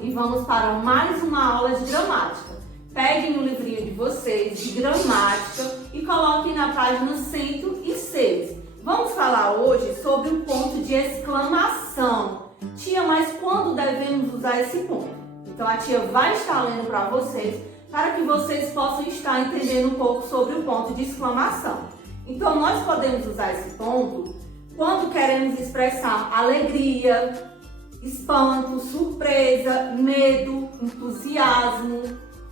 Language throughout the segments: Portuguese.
e vamos para mais uma aula de gramática. Peguem o livrinho de vocês de gramática e coloquem na página 106. Vamos falar hoje sobre o ponto de exclamação. Tia, mas quando devemos usar esse ponto? Então a tia vai estar lendo para vocês, para que vocês possam estar entendendo um pouco sobre o ponto de exclamação. Então nós podemos usar esse ponto quando queremos expressar alegria, espanto, surpresa, medo, entusiasmo,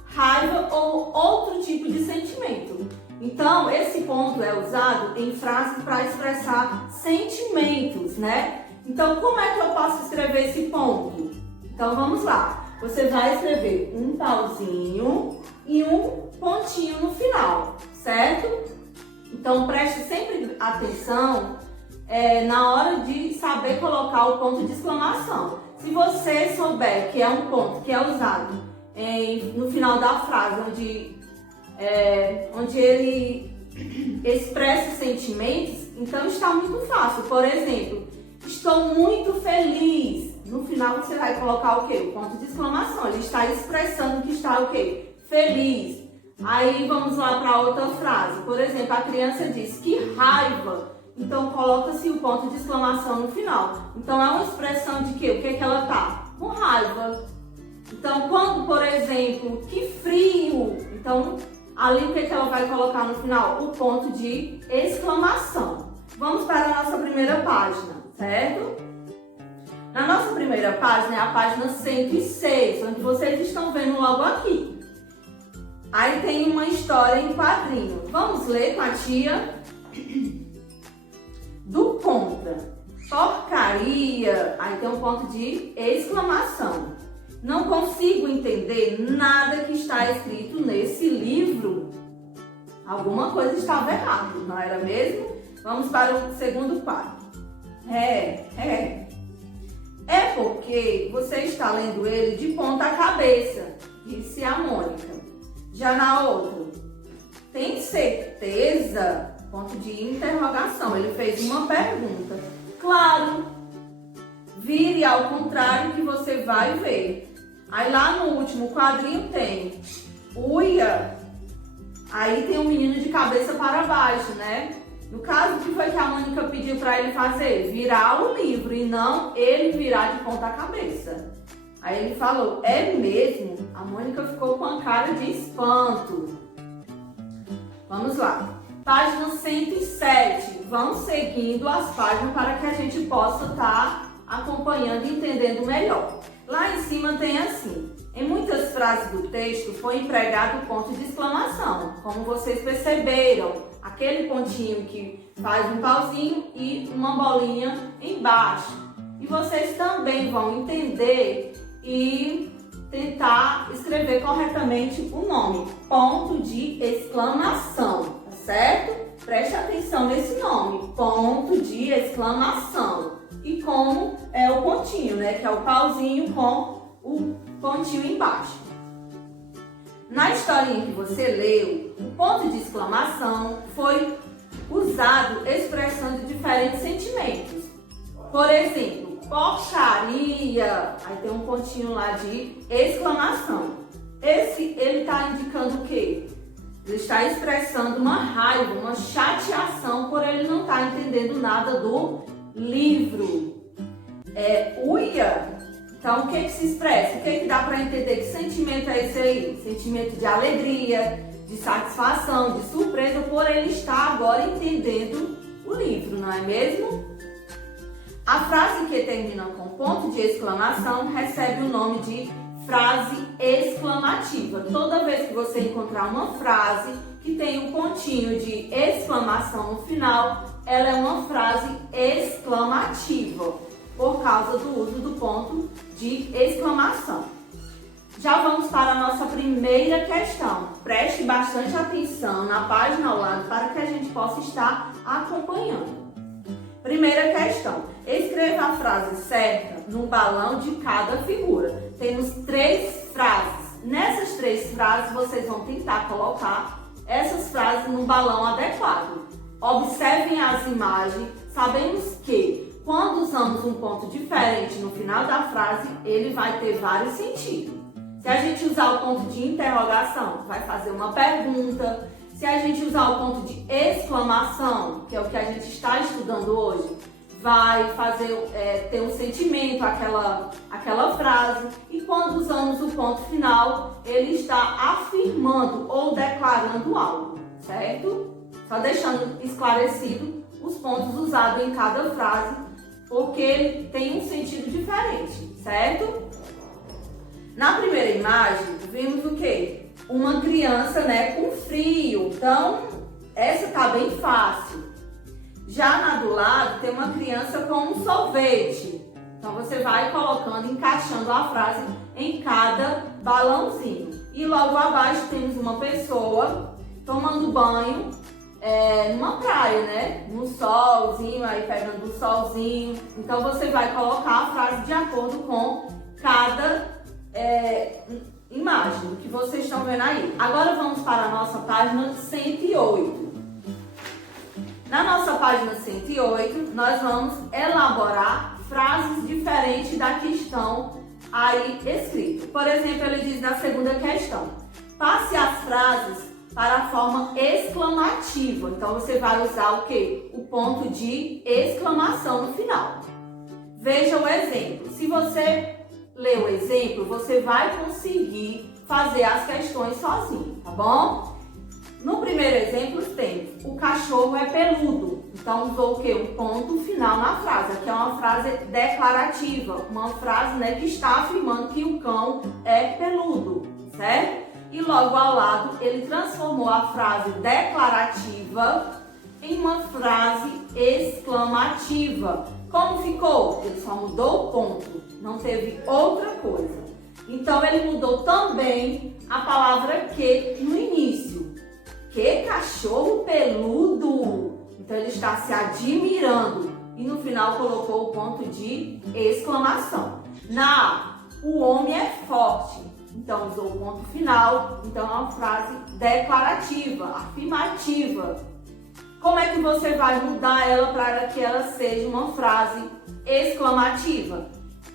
raiva ou outro tipo de sentimento. Então, esse ponto é usado em frases para expressar sentimentos, né? Então, como é que eu posso escrever esse ponto? Então, vamos lá. Você vai escrever um pauzinho e um pontinho no final, certo? Então, preste sempre atenção na hora de saber colocar o ponto de exclamação. Se você souber que é um ponto que é usado no final da frase, onde ele expressa os sentimentos, então está muito fácil. Por exemplo, estou muito feliz. No final você vai colocar o quê? O ponto de exclamação. Ele está expressando que está o quê? Feliz. Aí vamos lá para outra frase. Por exemplo, a criança diz que raiva. Então coloca-se o ponto de exclamação no final. Então é uma expressão de quê? O que é que ela tá? Com raiva. Então quando, por exemplo, que frio. Então ali o que é que ela vai colocar no final? O ponto de exclamação. Vamos para a nossa primeira página, certo? Na nossa primeira página é a página 106, onde vocês estão vendo logo aqui. Aí tem uma história em quadrinho. Vamos ler com a tia? Do contra. Porcaria. Aí tem um ponto de exclamação. Não consigo entender nada que está escrito nesse livro. Alguma coisa estava errada, não era mesmo? Vamos para o segundo quadro. É porque você está lendo ele de ponta cabeça, disse a Mônica. Já na outra, tem certeza? Ponto de interrogação. Ele fez uma pergunta. Claro. Vire ao contrário que você vai ver. Aí lá no último quadrinho tem uia. Aí tem um menino de cabeça para baixo, né? No caso, o que foi que a Mônica pediu para ele fazer? Virar o livro e não ele virar de ponta cabeça. Aí ele falou, é mesmo? A Mônica ficou com a cara de espanto. Vamos lá. Página 107. Vamos seguindo as páginas para que a gente possa estar acompanhando e entendendo melhor. Lá em cima tem assim. Em muitas frases do texto foi empregado o ponto de exclamação. Como vocês perceberam, aquele pontinho que faz um pauzinho e uma bolinha embaixo. E vocês também vão entender e tentar escrever corretamente o nome. Ponto de exclamação, tá certo? Preste atenção nesse nome, ponto de exclamação. E como é o pontinho, né? Que é o pauzinho com o pontinho embaixo. Na historinha que você leu, o ponto de exclamação foi usado expressando diferentes sentimentos. Por exemplo, porcaria, aí tem um pontinho lá de exclamação. Ele está indicando o quê? Ele está expressando uma raiva, uma chateação por ele não estar entendendo nada do livro. Uia. Então, o que se expressa? O que dá para entender? Que sentimento é esse aí? Sentimento de alegria, de satisfação, de surpresa, por ele estar agora entendendo o livro, não é mesmo? A frase que termina com ponto de exclamação recebe o nome de frase exclamativa. Toda vez que você encontrar uma frase que tem um pontinho de exclamação no final, ela é uma frase exclamativa, por causa do uso do ponto de exclamação. Já vamos para a nossa primeira questão. Preste bastante atenção na página ao lado para que a gente possa estar acompanhando. Primeira questão. Escreva a frase certa no balão de cada figura. Temos 3 frases. Nessas 3 frases, vocês vão tentar colocar essas frases no balão adequado. Observem as imagens. Sabemos que quando usamos um ponto diferente no final da frase, ele vai ter vários sentidos. Se a gente usar o ponto de interrogação, vai fazer uma pergunta. Se a gente usar o ponto de exclamação, que é o que a gente está estudando hoje, vai fazer ter um sentimento, aquela frase. E quando usamos o ponto final, ele está afirmando ou declarando algo, certo? Só deixando esclarecido os pontos usados em cada frase, porque ele tem um sentido diferente, certo? Na primeira imagem, vimos o quê? Uma criança, com frio. Então, essa tá bem fácil. Já na do lado, tem uma criança com um sorvete. Então, você vai colocando, encaixando a frase em cada balãozinho. E logo abaixo temos uma pessoa tomando banho numa praia, no solzinho, aí pegando o solzinho. Então, você vai colocar a frase de acordo com cada imagem que vocês estão vendo aí. Agora vamos para a nossa página 108. Na nossa página 108, nós vamos elaborar frases diferentes da que estão aí escritas. Por exemplo, ele diz na segunda questão: passe as frases para a forma exclamativa. Então, você vai usar o quê? O ponto de exclamação no final. Veja o exemplo. Se você ler o exemplo, você vai conseguir fazer as questões sozinho, tá bom? No primeiro exemplo temos: o cachorro é peludo. Então usou o quê? Um ponto final na frase. Aqui é uma frase declarativa, uma frase que está afirmando que o cão é peludo, certo? E logo ao lado ele transformou a frase declarativa em uma frase exclamativa. Como ficou? Ele só mudou o ponto, não teve outra coisa. Então ele mudou também a palavra que no início. Que cachorro peludo! Então ele está se admirando e no final colocou o ponto de exclamação. O homem é forte. Então usou o ponto final, então é uma frase declarativa, afirmativa. Como é que você vai mudar ela para que ela seja uma frase exclamativa?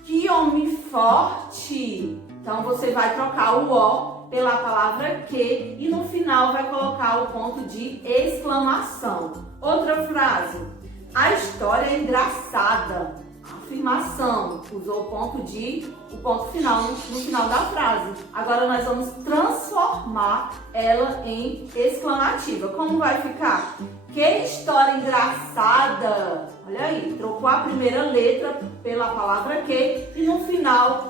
Que homem forte! Então você vai trocar o O pela palavra que e no final vai colocar o ponto de exclamação. Outra frase: a história é engraçada. Afirmação, usou o ponto final no final da frase. Agora nós vamos transformar ela em exclamativa. Como vai ficar? Que história engraçada! Olha aí, trocou a primeira letra pela palavra que e no final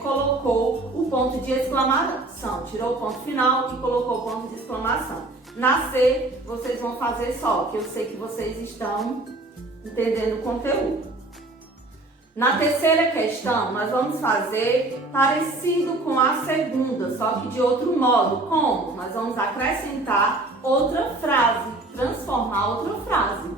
colocou o ponto de exclamação. Tirou o ponto final e colocou o ponto de exclamação. Na C, vocês vão fazer só, que eu sei que vocês estão entendendo o conteúdo. Na terceira questão, nós vamos fazer parecido com a segunda, só que de outro modo. Como? Nós vamos acrescentar outra frase, transformar outra frase.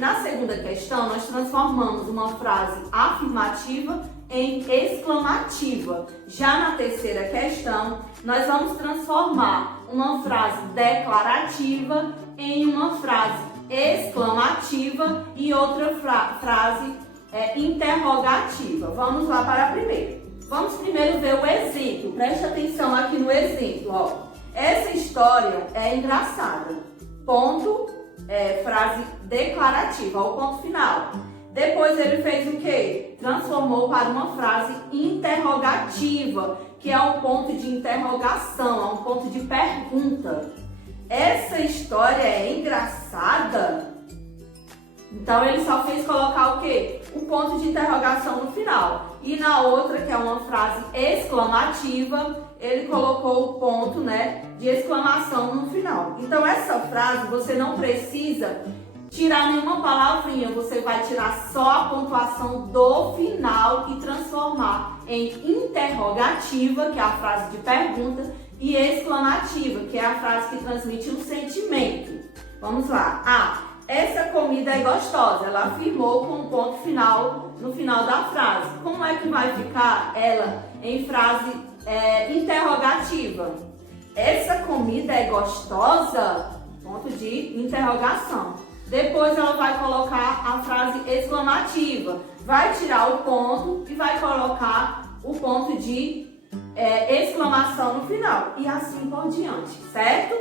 Na segunda questão, nós transformamos uma frase afirmativa em exclamativa. Já na terceira questão, nós vamos transformar uma frase declarativa em uma frase exclamativa e outra frase interrogativa. Vamos lá para a primeira. Vamos primeiro ver o exemplo. Preste atenção aqui no exemplo. Ó. Essa história é engraçada. Ponto, frase declarativa, ao ponto final. Depois ele fez o quê? Transformou para uma frase interrogativa, que é um ponto de interrogação, é um ponto de pergunta. Essa história é engraçada? Então ele só fez colocar o quê? O ponto de interrogação no final. E na outra, que é uma frase exclamativa, ele colocou o ponto, de exclamação no final. Então essa frase você não precisa tirar nenhuma palavrinha, você vai tirar só a pontuação do final e transformar em interrogativa, que é a frase de pergunta, e exclamativa, que é a frase que transmite um sentimento. Vamos lá. Essa comida é gostosa. Ela afirmou com um ponto final no final da frase. Como é que vai ficar ela em frase interrogativa? Essa comida é gostosa? Ponto de interrogação. Depois ela vai colocar a frase exclamativa. Vai tirar o ponto e vai colocar o ponto de exclamação no final. E assim por diante, certo?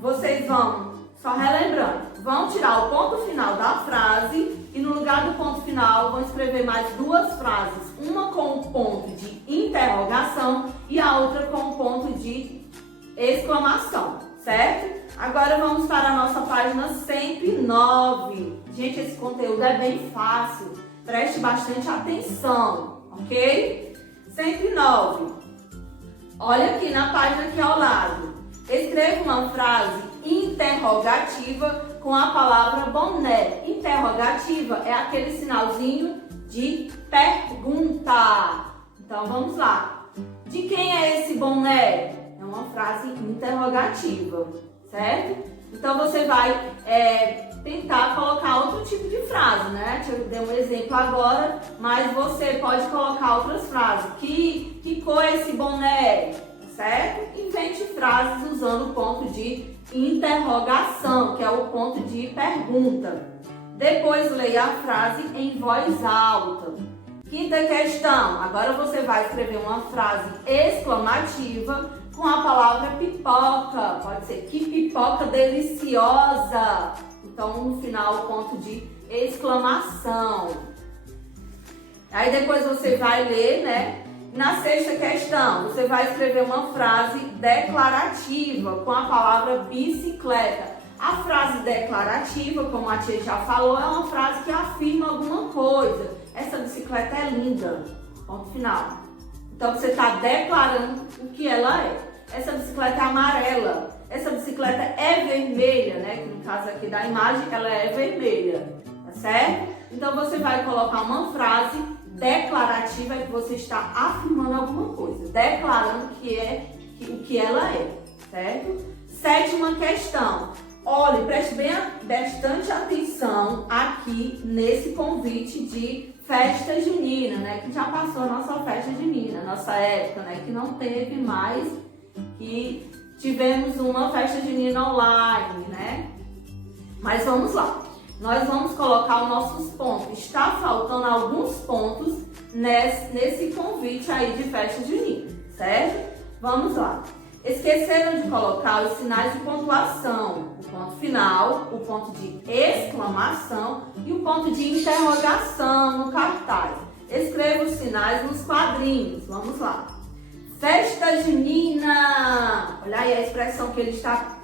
Vocês vão, só relembrando, vão tirar o ponto final da frase e no lugar do ponto final vão escrever mais duas frases. Uma com o ponto de interrogação e a outra com o ponto de exclamação, certo? Agora vamos para a nossa página 109. Gente, esse conteúdo é bem fácil. Preste bastante atenção, ok? 109. Olha aqui na página aqui ao lado. Escreva uma frase interrogativa com a palavra boné. Interrogativa é aquele sinalzinho de pergunta. Então vamos lá. De quem é esse boné? É uma frase interrogativa, certo? Então você vai tentar colocar outro tipo de frase, né? Eu dei um exemplo agora, mas você pode colocar outras frases. Que cor é esse boné? Certo? Invente frases usando o ponto de interrogação, que é o ponto de pergunta. Depois leia a frase em voz alta. Quinta questão. Agora você vai escrever uma frase exclamativa com a palavra pipoca. Pode ser que pipoca deliciosa. Então, no final, o ponto de exclamação. Aí depois você vai ler, né? Na sexta questão, você vai escrever uma frase declarativa com a palavra bicicleta. A frase declarativa, como a tia já falou, é uma frase que afirma alguma coisa. Essa bicicleta é linda. Ponto final. Então, você está declarando o que ela é. Essa bicicleta é amarela. Essa bicicleta é vermelha, né? Que no caso aqui da imagem, ela é vermelha. Tá certo? Então, você vai colocar uma frase declarativa que você está afirmando alguma coisa. Declarando o que ela é. Certo? Sétima questão. Olhe, preste bastante atenção aqui nesse convite de festa junina, né? Que já passou a nossa festa junina, nossa época, né? Que não teve mais, que tivemos uma festa junina online, né? Mas vamos lá. Nós vamos colocar os nossos pontos. Está faltando alguns pontos nesse convite aí de festa junina, certo? Vamos lá. Esqueceram de colocar os sinais de pontuação, o ponto final, o ponto de exclamação e o ponto de interrogação no cartaz. Escreva os sinais nos quadrinhos. Vamos lá. Festa junina. Olha aí a expressão que ele está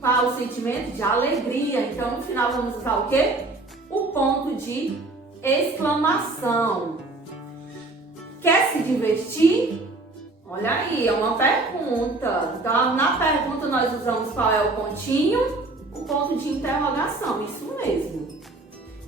com o sentimento de alegria. Então, no final, vamos usar o quê? O ponto de exclamação. Quer se divertir? Olha aí, é uma pergunta. Então, na pergunta nós usamos qual é o pontinho? O ponto de interrogação, isso mesmo.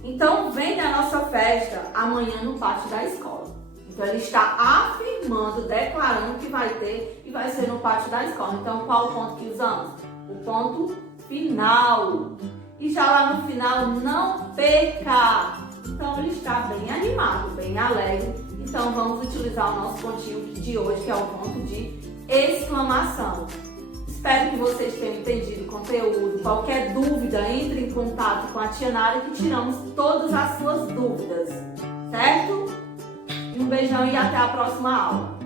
Então, vem a nossa festa amanhã no pátio da escola. Então, ele está afirmando, declarando que vai ter e vai ser no pátio da escola. Então, qual o ponto que usamos? O ponto final. E já lá no final, não perca. Então, ele está bem animado, bem alegre. Então, vamos utilizar o nosso pontinho de hoje, que é o ponto de exclamação. Espero que vocês tenham entendido o conteúdo. Qualquer dúvida, entre em contato com a tia Nara que tiramos todas as suas dúvidas, certo? Um beijão e até a próxima aula.